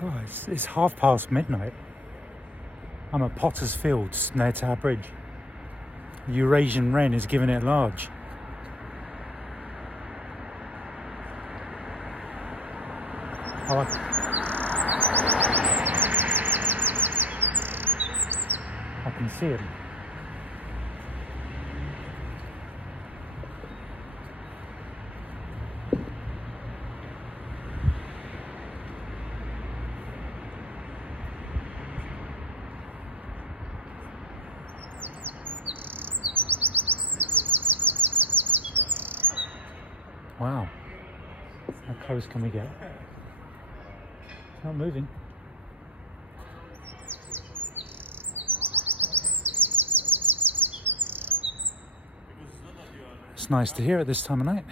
Guys, it's midnight. I'm at Potter's Fields near Tower Bridge. Eurasian Wren is giving it large. Oh, I can see him. Wow, how close can we get? It's not moving. It's nice to hear at this time of night.